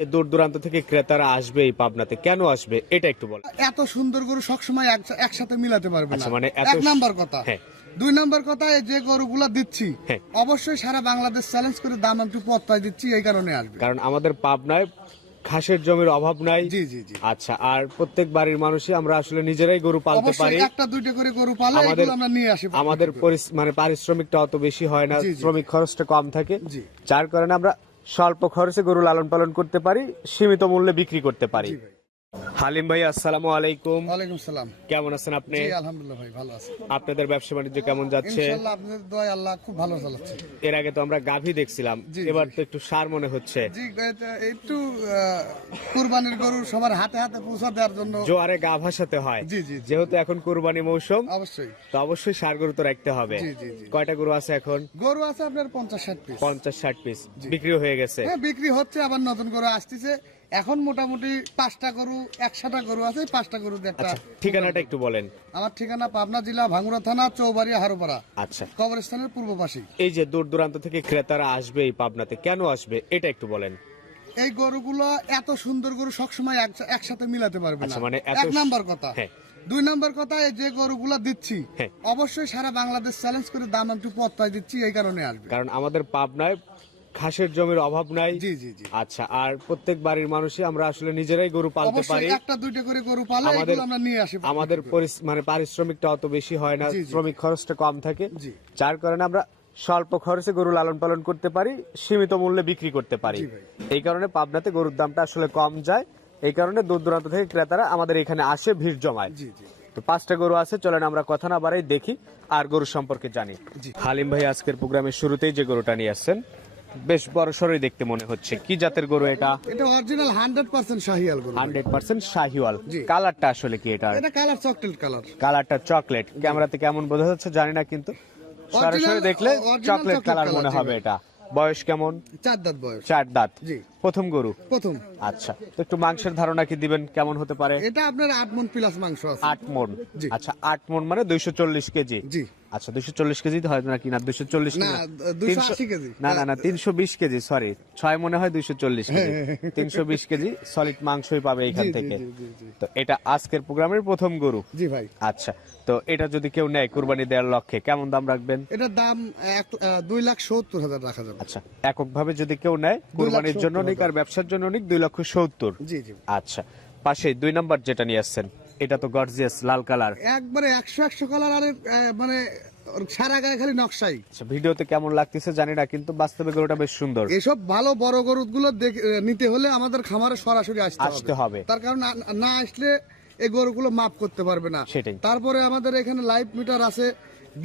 দূর দূরান্ত থেকে ক্রেতারা আসবে এই পাবনাতে, কেন আসবে এটা একটু বল। এত সুন্দর গরু সবসময় একসাথে মিলাতে পারবে না। আচ্ছা, মানে এত এক নাম্বার কথা। হ্যাঁ। দুই নাম্বার কথা, এই যে গরুগুলা দিচ্ছি হ্যাঁ। অবশ্যই সারা বাংলাদেশ চ্যালেঞ্জ করে দাম একটু পত্তায় দিচ্ছি, এই কারণে আসবে। কারণ আমাদের পাবনায় ঘাসের জমির অভাব নাই। জি জি জি। আচ্ছা, আর প্রত্যেক বাড়ির মানুষই আমরা আসলে নিজেরাই গরু পালতে পারি। অবশ্যই একটা দুইটা করে গরু পালে এগুলো আমরা নিয়ে আসি। আমাদের মানে পারিশ্রমিকটা অত বেশি হয় না, জি, জি। শ্রমিক খরচটা কম থাকে, জি। যার কারণে আমরা স্বল্প খরচে গরু লালন পালন করতে পারি, সীমিত মূল্যে বিক্রি করতে পারি। জি ভাই। হালিম ভাই, আসসালামু আলাইকুম। ওয়ালাইকুম সালাম। কেমন আছেন আপনি? জি আলহামদুলিল্লাহ ভাই, ভালো আছি। আপনাদের ব্যবসা বাণিজ্য কেমন যাচ্ছে? ইনশাআল্লাহ আপনাদের দয়ায় আল্লাহ খুব ভালো চালাচ্ছে। এর আগে তো আমরা গাভী দেখছিলাম, জি, এবার জি। তো একটু সার মনে হচ্ছে। জি, এটা একটু কুরবানির গরু সবার হাতে হাতে পৌঁছা দেওয়ার জন্য। জোয়ারে গা ভাসাতে হয়। জি, জি, জি। যেহেতু এখন কুরবানি মৌসুম, অবশ্যই। তো অবশ্যই সার গরু তো রাখতে হবে। জি, জি, জি। কয়টা গরু আছে এখন? গরু আছে আপনার 50-60 পিস। 50-60 পিস জি। বিক্রি হয়ে গেছে। হ্যাঁ, বিক্রি হচ্ছে, আবার নতুন গরু আসতেছে। এখন মোটামুটি 5টা গরু, 100টা গরু আছে। 5টা গরু দিয়ে একটা। আচ্ছা, ঠিকানাটা একটু বলেন। আমার ঠিকানা পাবনা জেলা ভাঙ্গুড়া থানা চৌবাড়িয়া হারোপাড়া আচ্ছা, কবরস্থানের পূর্ব পাশে। এই যে দূর দূরান্ত থেকে ক্রেতারা আসবে এই পাবনাতে, কেন আসবে এটা একটু বলেন। এই গরুগুলো এত সুন্দর গরু সবসময় একসাথে মিলাতে পারবে না। আচ্ছা, মানে এত এক নাম্বার কথা। হ্যাঁ। দুই নাম্বার কথা, এই যে গরুগুলা দিচ্ছি হ্যাঁ। অবশ্যই সারা বাংলাদেশ চ্যালেঞ্জ করে দাম একটু পত্তায় দিচ্ছি, এই কারণে আসবে। কারণ আমাদের পাবনায় ঘাসের জমির অভাব নাই। জি জি জি। আচ্ছা, আর প্রত্যেক বাড়ির মানুষই আমরা আসলে নিজেরাই গরু পালতে পারি। অবশ্যই একটা দুইটা করে গরু পালে এগুলো আমরা নিয়ে আসি। আমাদের মানে পারিশ্রমিকটা অত বেশি হয় না, জি, জি। শ্রমিক খরচটা কম থাকে, জি। যার কারণে আমরা স্বল্প খরচে গরু লালন পালন করতে পারি, সীমিত মূল্যে বিক্রি করতে পারি। জি ভাই। এই কারণে পাবনাতে গরুর দামটা আসলে কম যায়। এই কারণে দূর দূরান্ত থেকে ক্রেতারা আমাদের এখানে আসে, ভিড় জমায়। জি জি। তো 5টা গরু আছে, চলেন আমরা কথা না বাড়াই দেখি আর গরু সম্পর্কে জানি। জি। হালিম ভাই, আজকের প্রোগ্রামের শুরুতেই যে গরুটা নিয়ে আসছেন বেশ বড় সরই দেখতে মনে হচ্ছে, কি জাতের গরু এটা? এটা অরিজিনাল 100% শাহিয়াল গরু। 100% শাহিওয়াল। জি। কালারটা আসলে কি এটা? এটা কালার চকলেট কালার। কালারটা চকলেট, ক্যামেরাতে কেমন বোঝা যাচ্ছে জানি না, কিন্তু সরাসরি দেখলে original chocolate chocolate colour color, মনে জি হবে। ভাই। এটা বয়স কেমন? 4 দাঁত বয়স। 4 দাঁত। জি। প্রথম গরু? প্রথম। আচ্ছা, তো একটু মাংসের ধারণা কি দিবেন, কেমন হতে পারে? এটা আপনার 8 মণ প্লাস মাংস আছে। 8 মণ। জি। আচ্ছা, 8 মণ মানে 240 কেজি। জি। আচ্ছা, 240 কেজি হয় নাকি? না 240 না, 280 কেজি। না না না 320 কেজি, সরি, 6 মনে হয় 240 কেজি। 320 কেজি সলিড মাংসই পাবে এখান জি, জি, থেকে। জি, জি, জি। তো এটা আজকের প্রোগ্রামের প্রথম গরু। জি ভাই। আচ্ছা, তো এটা যদি কেউ নেয় কুরবানি দেওয়ার লক্ষ্যে, কেমন দাম রাখবেন? এটার দাম 2,70,000 রাখা যাবে। আচ্ছা, এককভাবে যদি কেউ নেয় কুরবানির জন্য নিক আর ব্যবসার জন্য নিক, 2,70,000। জি জি। আচ্ছা, পাশে 2 নাম্বার যেটা নিয়ে আসছেন, এটা তো গর্জিয়াস লাল কালার। একবারে 100 কালার। আর মানে ওর সারা গায়ে খালি নকশাই। আচ্ছা, ভিডিওতে কেমন লাগতেছে জানি না, কিন্তু বাস্তবে গরুটা বেশ সুন্দর। এসব ভালো বড় গরুগুলো নিতে হলে আমাদের খামারে সরাসরি আসতে হবে। তার কারণ না আসলে এই গরুগুলো মাপ করতে পারবে না। সেটাই। তারপরে আমাদের এখানে লাইভ মিটার আছে,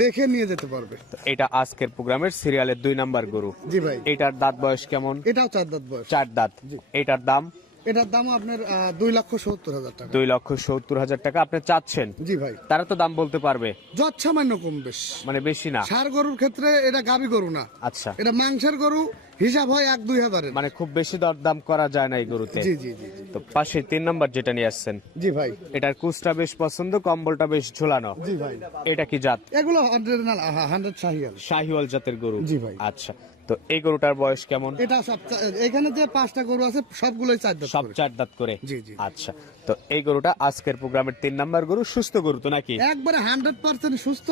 দেখে নিয়ে যেতে পারবে। তো এটা আজকের প্রোগ্রামের সিরিয়ালের 2 নাম্বার গরু। জি ভাই। এটার দাঁত বয়স কেমন? এটাও 4 দাঁত বয়স। 4 দাঁত। জি। এটার দাম? এটার দাম আপনার 2,70,000 টাকা। 2,70,000 টাকা আপনি চাচ্ছেন। জি ভাই। তারা তো দাম বলতে পারবে, যত সামান্য কম বেশ। মানে বেশি না। ষাঁড় গরুর ক্ষেত্রে এটা গাবি গরু না, আচ্ছা, এটা মাংসের গরু, হিসাব হয় 1-2 হাজারের। মানে খুব বেশি দরদাম করা যায় না এই গরুতে। জি জি জি জি। তো পাশে 3 নাম্বার যেটা নিয়ে আসছেন, জি ভাই। এটার কুচটা বেশ পছন্দ, কম্বলটা বেশ ঝোলানো। জি ভাই। এটা কি জাত? এগুলো অরিজিনাল 100 শাহিয়াল। শাহিওয়াল জাতের গরু। জি ভাই। আচ্ছা, তো এই গরুটার বয়স কেমন? এটা সব এখানে যে 5টা গরু আছে সবগুলোই 4 দাঁত সব করে। 4 দাঁত করে। জি, জি। আচ্ছা, তো এই গরুটা আজকের প্রোগ্রামের 3 নাম্বার গরু, সুস্থ গরু তো নাকি? একবারে 100% সুস্থ।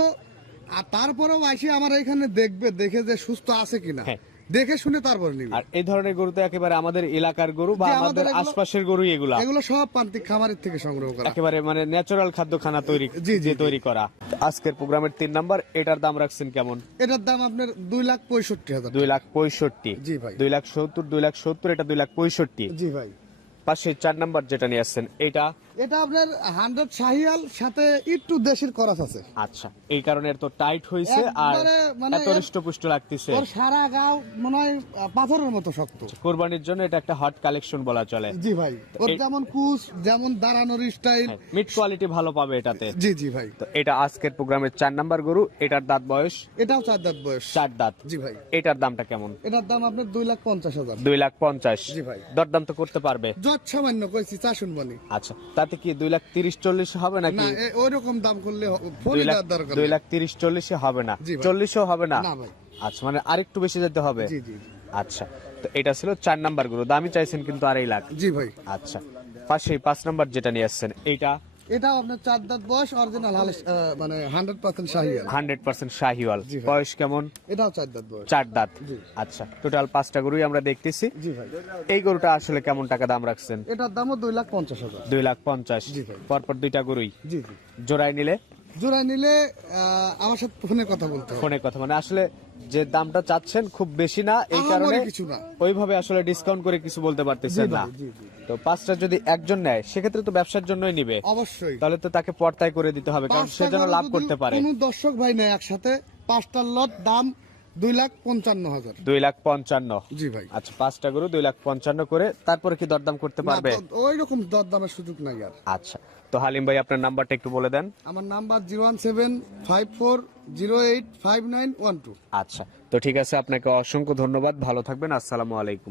আর তারপরেও আসি আমার এখানে দেখবে, দেখে যে সুস্থ আছে কিনা, হ্যাঁ। দেখে শুনে তারপরে নিবে। আর এই ধরনের গরু তো একেবারে আমাদের এলাকার গরু বা জি, আমাদের আমাদের এগুলো- আশপাশের গরু, এগুলা এগুলো সব প্রান্তিক খামারের থেকে সংগ্রহ করা। একেবারে মানে ন্যাচারাল খাদ্যখানা তৈরি জি, জি, যে জি। তৈরি করা। আজকের প্রোগ্রামের 3 নাম্বার, এটার দাম রাখছেন কেমন? এটার দাম আপনার 2,65,000। 2,65,000। জি ভাই। 2,70,000 এটা 2,65,000। জি ভাই। পাশে 4 নাম্বার যেটা নিয়ে আসছেন, এটা? এটা আপনার 100 শাহিয়াল, সাথে একটু দেশির খরচ আছে। আচ্ছা, এই কারণে এর তো টাইট হয়েছে আর একবারে মানে এত হৃষ্টপুষ্ট লাগতেছে। ওর সারা গাও মনে হয় পাথরের মতো শক্ত। কোরবানির জন্য এটা একটা হট কালেকশন বলা চলে। জি ভাই। ওর যেমন কুচ, যেমন দাঁড়ানোর স্টাইল। মিড কোয়ালিটি ভালো পাবে এটাতে। জি জি ভাই। তো এটা আজকের প্রোগ্রামের 4 নাম্বার গরু, এটার দাঁত বয়স? এটাও 4 দাঁত বয়স। 4 দাঁত। জি ভাই। এটার দামটা কেমন? এটার দাম আপনার 2,50,000। 2,50,000। জি ভাই। দরদাম তো করতে পারবে? যত সামান্য কইছি, চা শুনবানি। আচ্ছা, তাতে কি 2,30,40 হবে না, নাকি? ওই রকম দাম করলে ফোনই দেওয়ার দরকার নেই। 2,30,40 হবে না? জি ভাই। 40ও হবে না? না ভাই। আচ্ছা, মানে আরেকটু বেশি যেতে হবে। জি জি জি। আচ্ছা, তো এটা ছিল 4 নাম্বার গরু, দামি চাইছেন কিন্তু 2.5 লাখ। জি ভাই। আচ্ছা, পাশেই 5 নাম্বার যেটা নিয়ে আসছেন এইটা এটাও আপনার 4 দাঁত বয়স, অরিজিনাল মানে 100% শাহিওয়াল। 100% শাহিওয়াল, জি ভাই। বয়স কেমন? এটাও 4 দাঁত বয়স। 4 দাঁত। জি। আচ্ছা, টোটাল 5টা গরুই আমরা দেখতেছি। জি ভাই। এই গরুটা আসলে কেমন টাকা দাম রাখছেন? এটার দামও 2,50,000। 2,50,000। জি ভাই। পরপর 2টা গরুই জি জি। জোড়ায় নিলে? জোড়ায় নিলে আমার সাথে ফোনে কথা বলতে হবে। ফোনে কথা, মানে আসলে যে দামটা চাচ্ছেন খুব বেশি না, এই কারণে আহামরি কিছু না। ওইভাবে আসলে ডিসকাউন্ট করে কিছু বলতে পারতেছেন জি না। ভাই, জি, জি। তো 5টা যদি একজন নেয় সেক্ষেত্রে তো ব্যবসার জন্যই নিবে, অবশ্যই। তাহলে তো তাকে পর্তায় করে দিতে হবে, কারণ সে যেন লাভ করতে পারে। কোন দর্শক ভাই নেয় একসাথে 5টার লট, দাম 2,55,000। 2,55,000। জি ভাই। আচ্ছা, 5টা গরু 2,55,000 করে, তারপরে কি দরদাম করতে পারবে? ওই রকম দরদামের সুযোগ নাই আর। আচ্ছা, তো হালিম ভাই আপনার নাম্বারটা একটু বলে দেন। আমার নাম্বার 01754085912। আচ্ছা, তো ঠিক আছে, আপনাকে অসংখ্য ধন্যবাদ, ভালো থাকবেন, আসসালামু আলাইকুম।